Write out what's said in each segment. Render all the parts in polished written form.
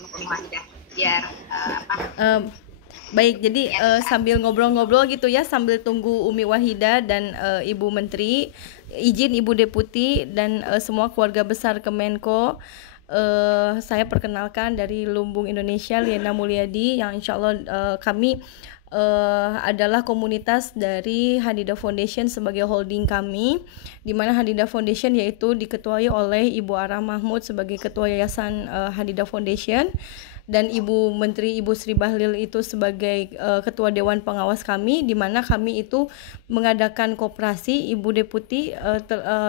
Ibu Wahidah biar Em, Baik, jadi ya bisa. sambil ngobrol-ngobrol gitu ya, sambil tunggu Umi Wahida dan Ibu Menteri, izin Ibu Deputi dan semua keluarga besar Kemenko. Saya perkenalkan dari Lumbung Indonesia, Liena Mulyadi, yang insya Allah kami adalah komunitas dari Hadida Foundation sebagai holding kami, di mana Hadida Foundation yaitu diketuai oleh Ibu Ara Mahmud sebagai Ketua Yayasan Hadida Foundation, dan Ibu Menteri Ibu Sri Bahlil itu sebagai Ketua Dewan Pengawas kami, di mana kami itu mengadakan koperasi Ibu Deputi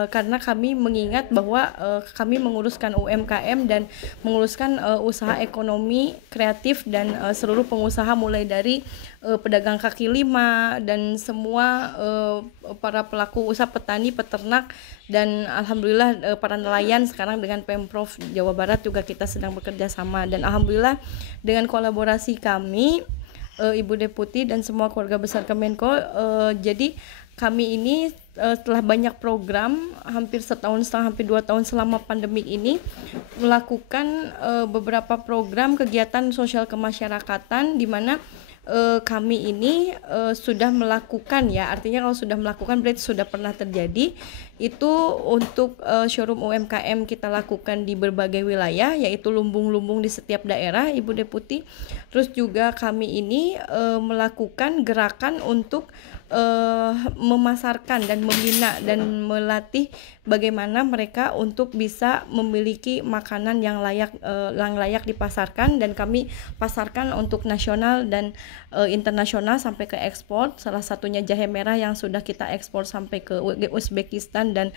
karena kami mengingat bahwa kami menguruskan UMKM dan menguruskan usaha ekonomi kreatif dan seluruh pengusaha mulai dari pedagang kaki lima dan semua para pelaku usaha, petani, peternak, dan alhamdulillah para nelayan sekarang dengan Pemprov Jawa Barat juga kita sedang bekerja sama, dan alhamdulillah dengan kolaborasi kami Ibu Deputi dan semua keluarga besar Kemenko, jadi kami ini setelah banyak program hampir setahun setengah, hampir 2 tahun selama pandemik ini, melakukan beberapa program kegiatan sosial kemasyarakatan, di mana kami ini sudah melakukan, ya artinya kalau sudah melakukan berarti sudah pernah terjadi itu. Untuk showroom UMKM kita lakukan di berbagai wilayah, yaitu lumbung-lumbung di setiap daerah, Ibu Deputi. Terus juga kami ini melakukan gerakan untuk memasarkan dan membina dan melatih bagaimana mereka untuk bisa memiliki makanan yang layak dipasarkan, dan kami pasarkan untuk nasional dan internasional sampai ke ekspor. Salah satunya jahe merah yang sudah kita ekspor sampai ke Uzbekistan dan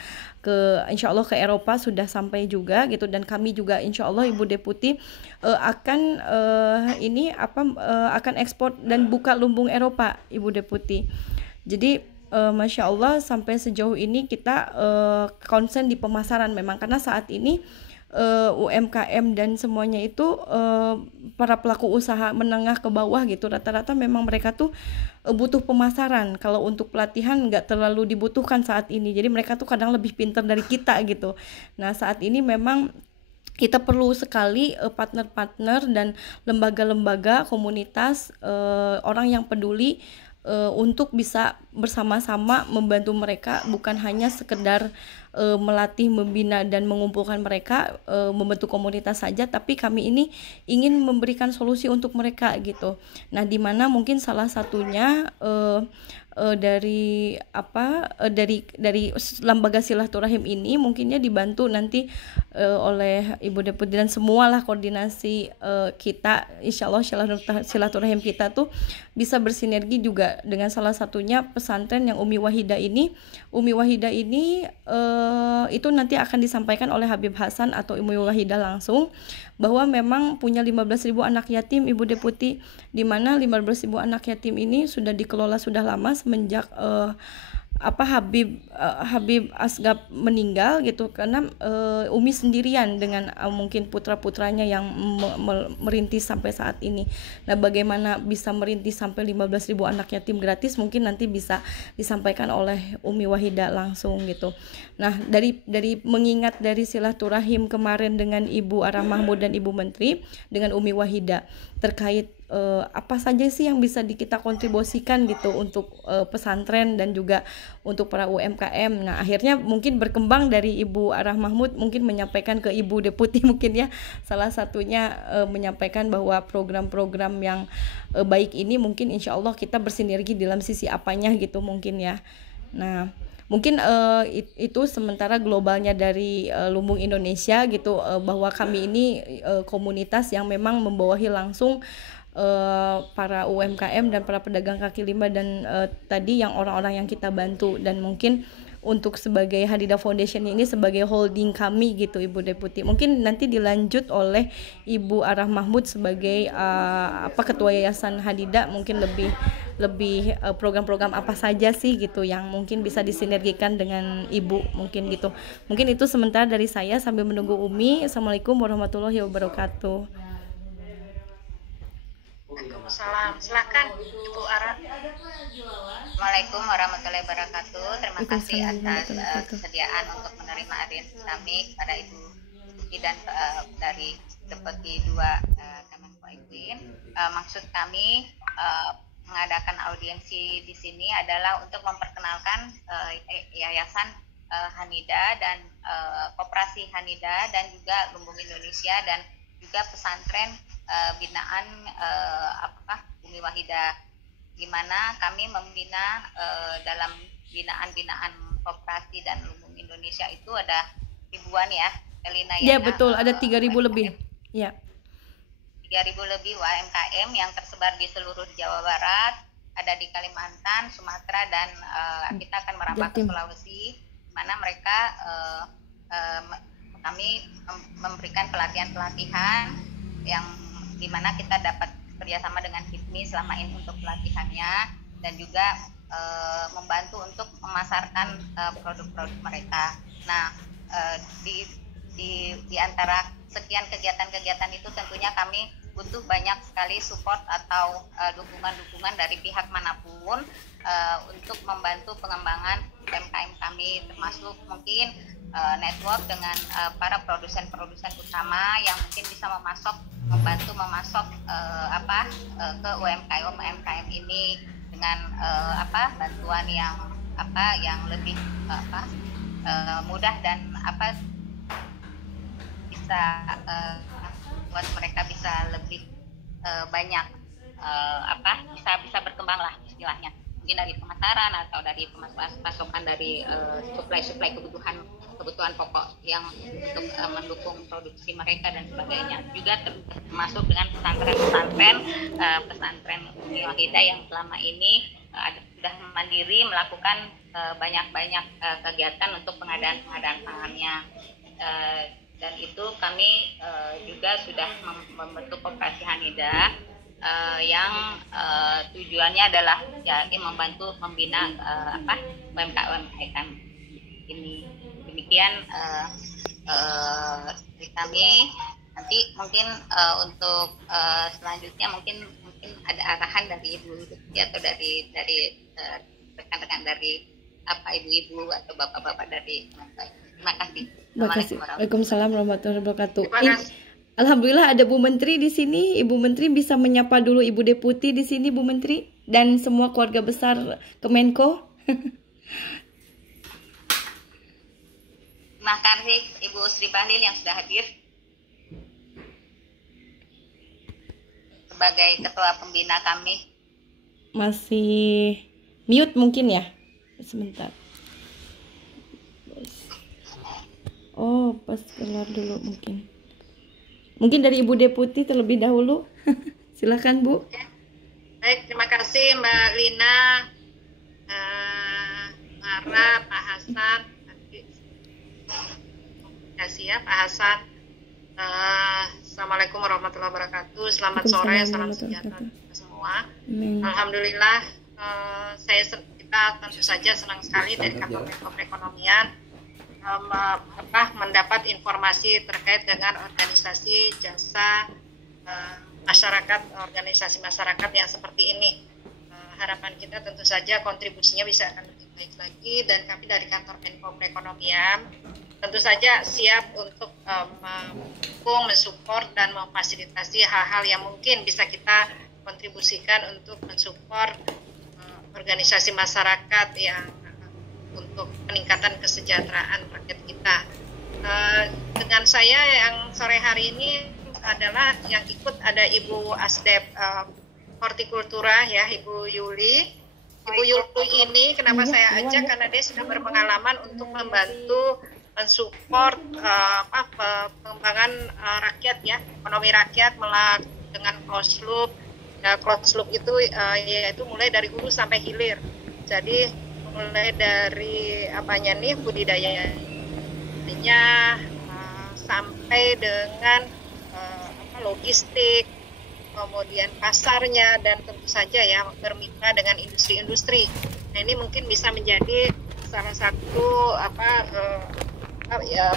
insya Allah ke Eropa sudah sampai juga gitu. Dan kami juga insya Allah Ibu Deputi akan ekspor dan buka lumbung Eropa, Ibu Deputi. Jadi Masya Allah sampai sejauh ini kita konsen di pemasaran memang, karena saat ini UMKM dan semuanya itu para pelaku usaha menengah ke bawah gitu, rata-rata memang mereka tuh butuh pemasaran. Kalau untuk pelatihan nggak terlalu dibutuhkan saat ini, jadi mereka tuh kadang lebih pintar dari kita gitu. Nah saat ini memang kita perlu sekali partner-partner dan lembaga-lembaga komunitas, orang yang peduli untuk bisa bersama-sama membantu mereka, bukan hanya sekedar melatih, membina dan mengumpulkan mereka, membentuk komunitas saja, tapi kami ini ingin memberikan solusi untuk mereka gitu. Nah, di mana mungkin salah satunya dari lembaga silaturahim ini mungkinnya dibantu nanti oleh Ibu Deputi dan semualah koordinasi kita, insya Allah silaturahim kita tuh bisa bersinergi juga dengan salah satunya pesantren yang Umi Wahida ini. Umi Wahida ini itu nanti akan disampaikan oleh Habib Hasan atau Umi Wahida langsung, bahwa memang punya 15.000 anak yatim, Ibu Deputi, di mana 15.000 anak yatim ini sudah dikelola sudah lama semenjak Habib Asgab meninggal gitu, karena Umi sendirian dengan mungkin putra-putranya yang merintis sampai saat ini. Nah, bagaimana bisa merintis sampai 15.000 anak yatim gratis, mungkin nanti bisa disampaikan oleh Umi Wahida langsung gitu. Nah, dari mengingat dari silaturahim kemarin dengan Ibu Ara Mahmud dan Ibu Menteri dengan Umi Wahida terkait apa saja sih yang bisa kita kontribusikan gitu untuk pesantren dan juga untuk para UMKM. Nah, akhirnya mungkin berkembang dari Ibu Arah Mahmud mungkin menyampaikan ke Ibu Deputi, mungkin ya salah satunya menyampaikan bahwa program-program yang baik ini mungkin insya Allah kita bersinergi dalam sisi apanya gitu mungkin ya. Nah, mungkin itu sementara globalnya dari Lumbung Indonesia gitu, bahwa kami ini komunitas yang memang membawahi langsung para UMKM dan para pedagang kaki lima dan tadi yang orang-orang yang kita bantu. Dan mungkin untuk sebagai Hadida Foundation ini sebagai holding kami gitu, Ibu Deputi. Mungkin nanti dilanjut oleh Ibu Arah Mahmud sebagai Ketua Yayasan Hadida, mungkin lebih program-program apa saja sih gitu yang mungkin bisa disinergikan dengan Ibu, mungkin gitu. Mungkin itu sementara dari saya sambil menunggu Umi. Assalamualaikum warahmatullahi wabarakatuh. Waalaikumsalam. Silakan Ibu Ara. Waalaikumsalam warahmatullahi wabarakatuh. Terima kasih atas kesediaan untuk menerima Adin Islami pada Ibu dan dari Deputi 2 maksud kami mengadakan audiensi di sini adalah untuk memperkenalkan Yayasan Hanida dan Koperasi Hanida dan juga Lumbung Indonesia dan juga pesantren binaan Umi Wahidah, di mana kami membina dalam binaan-binaan koperasi dan Lumbung Indonesia itu ada ribuan ya, Elina ya. Ya betul, ada 3.000 lebih. Ya. 3.000 lebih UMKM yang tersebar di seluruh Jawa Barat, ada di Kalimantan, Sumatera, dan kita akan merambah ke Sulawesi, di mana mereka kami memberikan pelatihan-pelatihan yang di mana kita dapat kerjasama dengan HIPMI selama ini untuk pelatihannya, dan juga membantu untuk memasarkan produk-produk mereka. Nah, di antara sekian kegiatan-kegiatan itu tentunya kami butuh banyak sekali support atau dukungan-dukungan dari pihak manapun untuk membantu pengembangan UMKM kami, termasuk mungkin network dengan para produsen-produsen utama yang mungkin bisa membantu memasok ke UMKM ini dengan bantuan yang lebih mudah dan bisa buat mereka bisa lebih banyak bisa berkembang lah istilahnya, mungkin dari pemasaran atau dari pasokan dari suplai kebutuhan pokok yang untuk mendukung produksi mereka dan sebagainya. Juga termasuk dengan pesantren Umi Wahidah yang selama ini sudah mandiri melakukan banyak kegiatan untuk pengadaan pangannya, dan itu kami juga sudah membentuk koperasi Hanida yang tujuannya adalah membantu membina UMKM ini. Demikian dari kami. Nanti mungkin untuk selanjutnya mungkin ada arahan dari Ibu Dutki atau dari rekan-rekan dari ibu-ibu atau bapak-bapak dari terima kasih. Waalaikumsalam warahmatullahi wabarakatuh. Alhamdulillah ada Bu Menteri di sini. Ibu Menteri bisa menyapa dulu Ibu Deputi di sini, Bu Menteri, dan semua keluarga besar Kemenko. Terima kasih Ibu Sri Bahlil yang sudah hadir sebagai ketua pembina kami. Masih mute mungkin ya? Sebentar. Oh, pas keluar dulu mungkin. Mungkin dari Ibu Deputi terlebih dahulu. Silakan Bu. Baik, terima kasih Mbak Lina, Mara, Pak Hasan. Terima kasih ya Pak Hasan. Assalamualaikum warahmatullahi wabarakatuh. Selamat sore, salam sejahtera semua. Alhamdulillah, kita tentu saja senang sekali dari kantor Menko Perekonomian mendapat informasi terkait dengan organisasi jasa masyarakat, organisasi masyarakat yang seperti ini. Harapan kita tentu saja kontribusinya bisa akan lebih baik lagi, dan kami dari kantor Menko Perekonomian tentu saja siap untuk mendukung, mensupport dan memfasilitasi hal-hal yang mungkin bisa kita kontribusikan untuk mensupport organisasi masyarakat yang untuk peningkatan kesejahteraan rakyat kita. Dengan saya yang sore hari ini adalah yang ikut ada Ibu Asdep Hortikultura ya, Ibu Yuli. Ibu Yuli ini kenapa saya ajak, karena dia sudah berpengalaman untuk membantu mensupport pengembangan rakyat ya, ekonomi rakyat dengan closed loop. Closed loop itu yaitu mulai dari hulu sampai hilir. Jadi mulai dari budidayanya sampai dengan logistik, kemudian pasarnya, dan tentu saja ya bermitra dengan industri-industri. Nah, ini mungkin bisa menjadi salah satu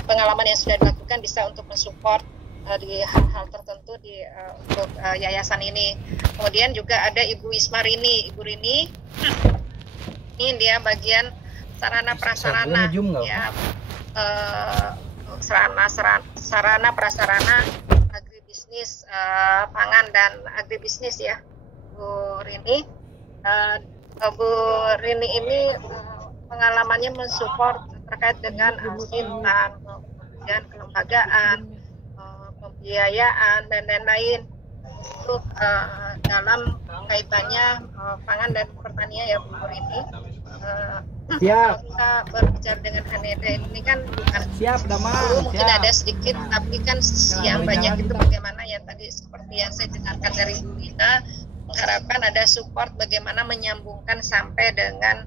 pengalaman yang sudah dilakukan, bisa untuk mensupport di hal-hal tertentu untuk yayasan ini. Kemudian juga ada Ibu Ismarini, Ibu Rini. Ini dia bagian sarana prasarana ya, sarana prasarana agribisnis bisnis pangan dan agribisnis ya, Bu Rini. Bu Rini ini pengalamannya mensupport terkait dengan Sintan, kemudian kelembagaan, pembiayaan dan lain-lain untuk dalam kaitannya pangan dan pertanian ya Bu Rini. Kalau kita berbicara dengan Haneda ini kan bukan mungkin ada sedikit, tapi kan yang banyak itu bagaimana ya tadi seperti yang saya dengarkan dari Bu Rina, mengharapkan ada support bagaimana menyambungkan sampai dengan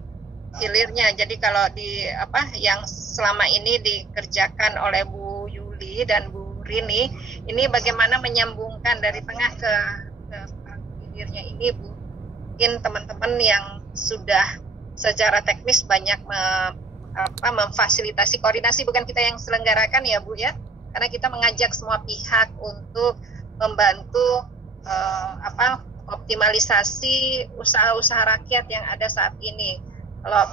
hilirnya. Jadi kalau di yang selama ini dikerjakan oleh Bu Yuli dan Bu Rini, ini bagaimana menyambungkan dari tengah ke hilirnya ini, Bu. Mungkin teman-teman yang sudah secara teknis banyak memfasilitasi koordinasi, bukan kita yang selenggarakan ya Bu ya, karena kita mengajak semua pihak untuk membantu optimalisasi usaha-usaha rakyat yang ada saat ini.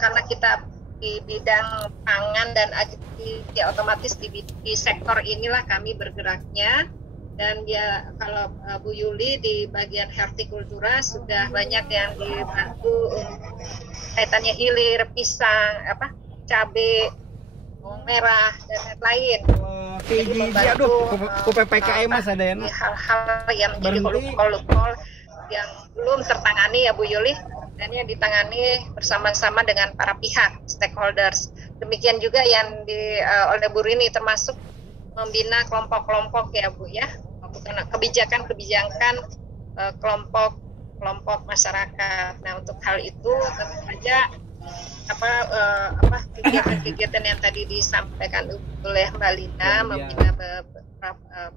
Karena kita di bidang pangan dan agribisnis, otomatis di sektor inilah kami bergeraknya. Dan ya kalau Bu Yuli di bagian hortikultura sudah banyak yang dibantu kaitannya hilir, pisang, cabai, bawang merah dan lain-lain. Jadi membantu PPKM Mas ada yang hal-hal yang menjadi kolukol yang belum tertangani ya Bu Yuli, dan yang ditangani bersama-sama dengan para pihak stakeholders. Demikian juga yang oleh Bu Rini, termasuk membina kelompok-kelompok ya Bu ya, kebijakan kelompok masyarakat. Nah untuk hal itu tentu saja kegiatan-kegiatan yang tadi disampaikan oleh Mbak Lina, membina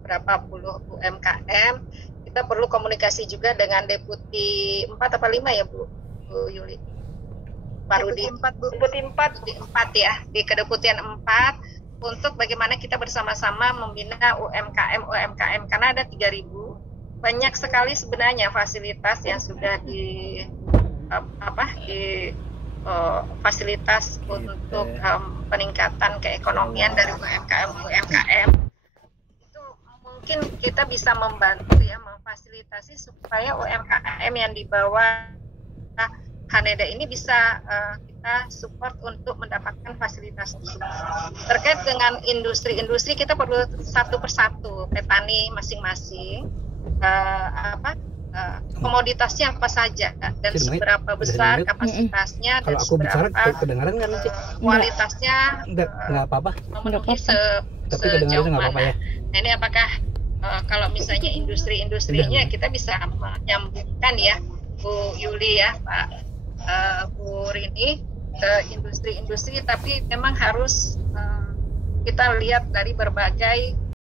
berapa puluh UMKM, kita perlu komunikasi juga dengan Deputi 4 apa 5 ya Bu Yuli? Baru Deputi 4 ya, di Kedeputian 4, untuk bagaimana kita bersama-sama membina UMKM karena ada 3.000, banyak sekali sebenarnya fasilitas yang sudah fasilitas untuk peningkatan keekonomian dari UMKM itu mungkin kita bisa membantu ya, memfasilitasi supaya UMKM yang di bawah Haneda ini bisa kita support untuk mendapatkan fasilitas tersebut. Terkait dengan industri kita perlu satu persatu petani masing-masing komoditasnya apa saja dan seberapa besar kapasitasnya dan seberapa kualitasnya nggak apa-apa. Memenuhi sejauh mana. Nah ini apakah kalau misalnya industri-industrinya kita bisa menyambungkan ya Bu Yuli ya Bu Rini ke industri-industri, tapi memang harus kita lihat dari berbagai